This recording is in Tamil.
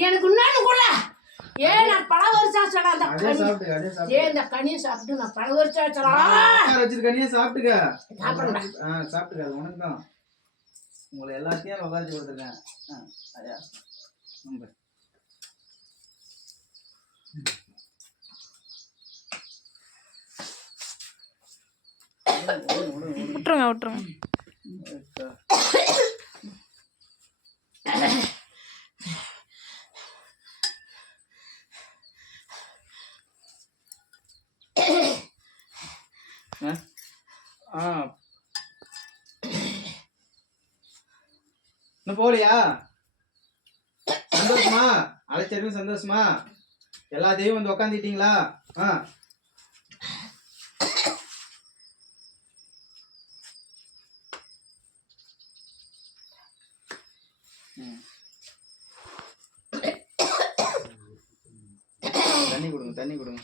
எனக்கு இன்னொன்னு கூட நான் பல வருஷம் சொல்ல அந்த இந்த கனியை சாப்பிட்டு நான் பல வருஷம் சொல்லலாம் கனியை சாப்பிட்டுக்க சாப்பிட்டுக்க அது உனக்கு தான் உங்களை எல்லாத்தையும் உட்காந்து கொடுத்துருக்கேன் அதா விட்டுருங்க விட்டுருங்க இன்னும் போலியா சந்தோஷமா அழைச்சிருக்கு சந்தோஷமா எல்லாத்தையும் வந்து உக்காந்துட்டீங்களா தண்ணி கொடுங்க